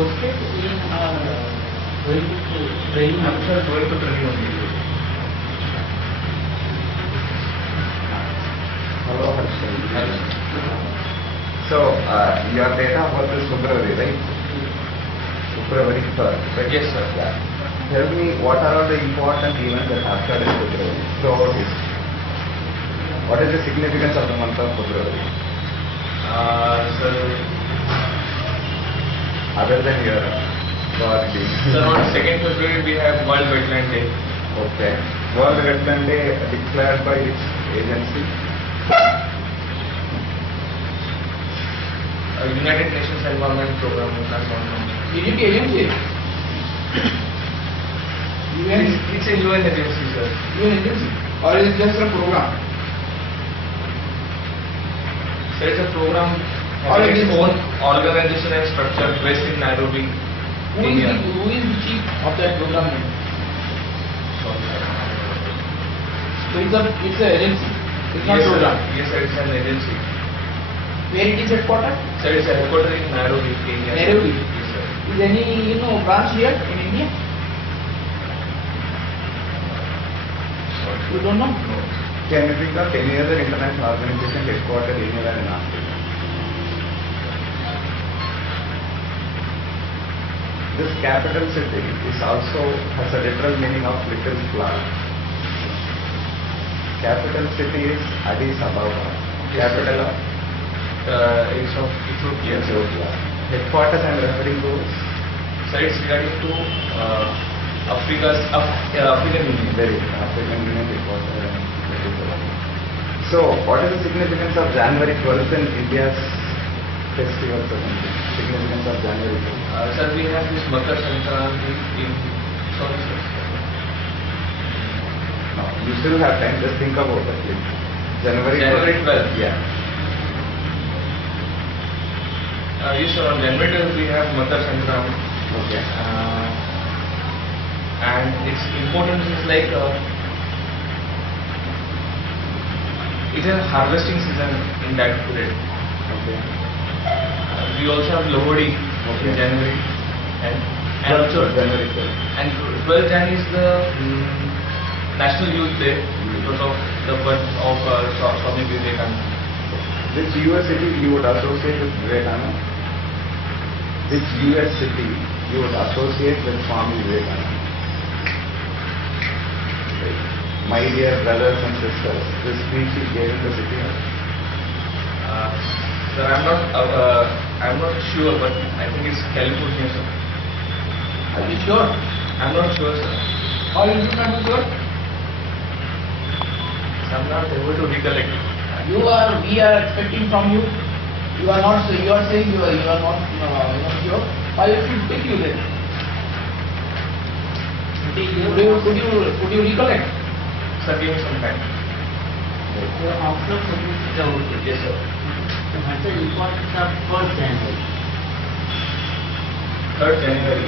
posted in going to training? I'm sure going to training only. Hello, Harshal. So, your date of birth is February, right? February 1st. Yes, sir. Yeah. Tell me, what are all the important events that occurred in February throughout history? What is the significance of the month of February? Sir, Other than your birthday. sir, on 2nd February we have World Wetland Day. Okay. World Wetland Day declared by which agency? United Nations Environment Program. That's one. Unity agency? It's a UN agency, sir. UN agency? Or is it just a program? So it's a program Or having it its is- own organization and structure based in Nairobi, Kenya. Who is the chief of that program? So it's an agency. It's not Yes, sir. program. Yes, sir, it's an agency. Where it is headquartered? Sir, it's headquartered in Nairobi, Kenya. Nairobi? Yes, sir. Is any branch here in India? You don't know? No. Can you think of any other international organization headquartered anywhere in Africa? This capital city is also has a literal meaning of little flower. Capital city is Addis Ababa. Yes, sir. Capital of It's of Ethiopia. Ethiopia. Headquarters I am referring to is Sir, it's regarding to African Union. very African Union headquarters and Addis Ababa. So, what is the significance of January 12th in India's festival? Significance of January 12th. Sir, we have this Makar Sankranti in. Sorry, sir. No, you still have time. Just think about it, please. January 12th. Yeah. Yes, sir. On January 12th we have Makar Sankranti. Okay. And its importance is like it's a harvesting season in that period. Okay. We also have Lohri Okay. in January, and also January 12th. and 12th Jan is the National Youth Day because of the birth of Swami Vivekananda. Which US city you would associate with Vivekananda? Which US city you would associate with Swami Vivekananda? Right. My dear brothers and sisters, this speech he gave in the city of Sir, I'm not sure, but I think it's California, sir. Are you sure? I'm not sure, sir. Or you do not sure? I'm not able to recollect. We are expecting from you. You are not. You are saying you are not sure. Why you should pick you then? Could you recollect? Sir, give me some time. After February, Yes, sir. what's the importance of 1st January? 3rd January.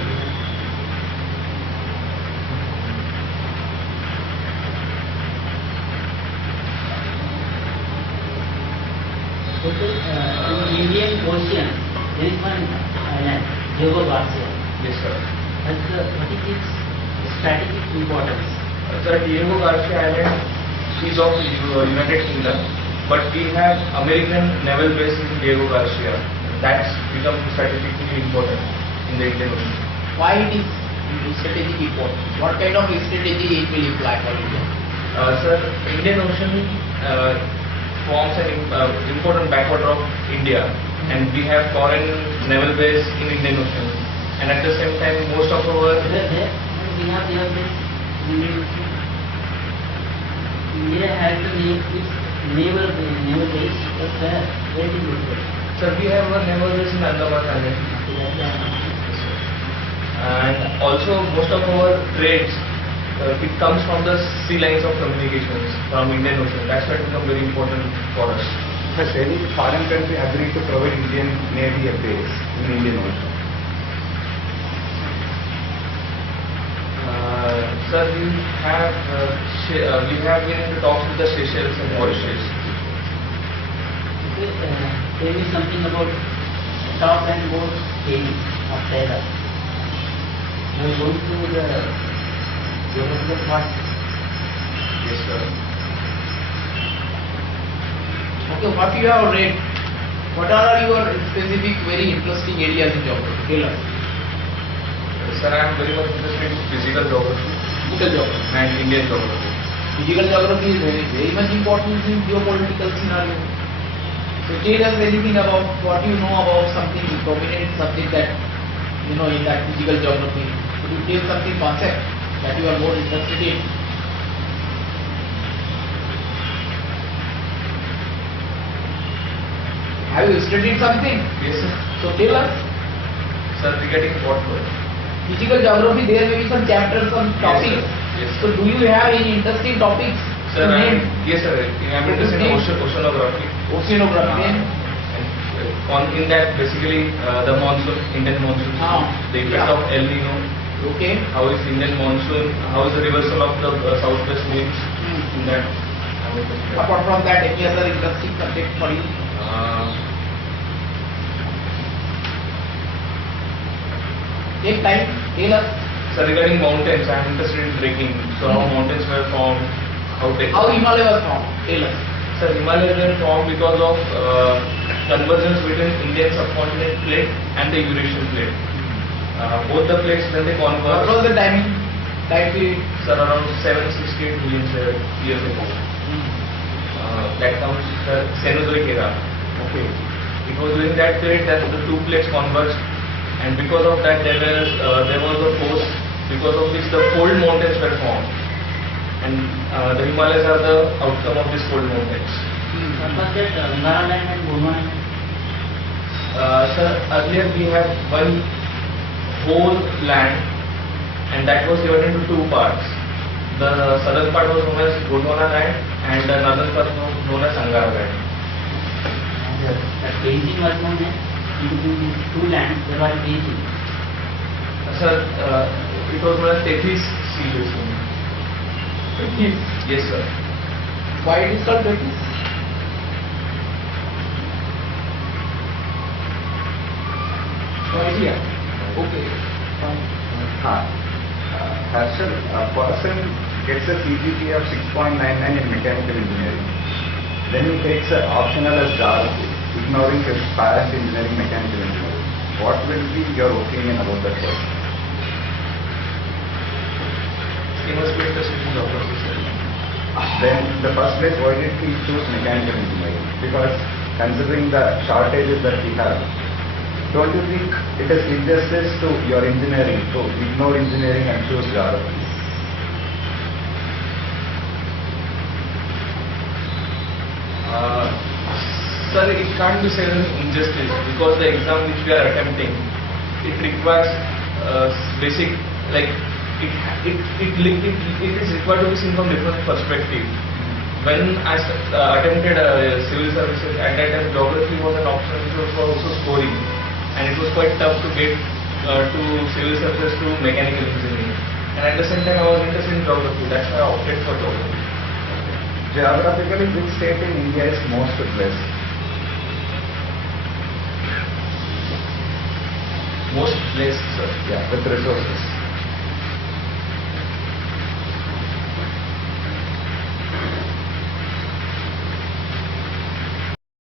In Indian Ocean, there is one island, Diego Garcia. Yes, sir. What is its strategic importance? Sir, Diego Garcia Island is of United Kingdom, but we have American naval base in Diego Garcia. That's become strategically important in the Indian Ocean. Why it is strategic important? What kind of strategy it will imply for India? Sir, Indian Ocean forms an important backwater of India, and we have foreign naval base in Indian Ocean. And at the same time, most of our We have there this India has to make its naval base, but where is it? sir, we have a naval base in Andaman Island, and also most of our trades it comes from the sea lines of communications from Indian Ocean. That's why it becomes very important for us. Has any foreign country agreed to provide Indian Navy a base in Indian Ocean? Sir, we have been in the talks with the Seychelles and Mauritius. Tell me something about top and board sailing. of Taylor. We are going through the geographical part. Yes, sir. Okay, what you have read? What are your specific, very interesting areas in geography? Tell us. Sir, I am very much interested in physical geography Physical geography. and Indian geography. Physical geography is very, very much important in geopolitical scenario. So tell us anything about what you know about something prominent subject that you know in that physical geography. Could you tell something concept that you are more interested in? Have you studied something? Yes, sir. So tell us. Sir, regarding what word? Physical geography, there may be some chapters, some topics. Yes, sir. So do you have any interesting topics Sir, to name? yes, sir. I am interested in oceanography. Oceanography. In that, basically, the monsoon, Indian monsoon, the effect Yeah. of El Nino, Okay. how is Indian monsoon, how is the reversal of the southwest winds, in that. I am interested. Apart from that, any other interesting subject for you? Take time, tell us Sir, regarding mountains, I am interested in trekking. So, how mountains were formed, how Himalaya was formed. Tell us. Sir, Himalayas were formed because of convergence between Indian subcontinent plate and the Eurasian plate. Both the plates, when they What converge, was the time period? sir, around 768 million years ago. That comes the Cenozoic era. Okay. It was during that period that the two plates converged, and because of that there was a force because of which the fold mountains were formed, and the Himalayas are the outcome of these fold mountains. What was that Nagaland and Gondwana? Sir, earlier we have one whole land, and that was divided into two parts. The southern part was known as Gondwana land, and the northern part was known as Angara land. That Beijing was known as between these two lands. There was Beijing. Sir, it was known as Tethys Sea Basin. Yes, sir. Why it is called British? No idea. Okay. Fine. Harshal, a person gets a CGPA of 6.99 in mechanical engineering. Then he takes an optional as JAR, ignoring his past engineering, mechanical engineering. What will be your opinion about that person? He must be interested in geography, sir. Then the first place, why did he choose mechanical engineering? Because considering the shortages that we have, don't you think it is injustice to your engineering to ignore engineering and choose geography? Sir, it can't be said as injustice because the exam which we are attempting, it requires basic, like it is required to be seen from different perspective. When I attempted civil services, at that time geography was an option which was also scoring, and it was quite tough to get to civil services to mechanical engineering. And at the same time I was interested in geography, that's why I opted for geography. Geographically, which state in India is most blessed? Most blessed, sir. Yeah, with resources.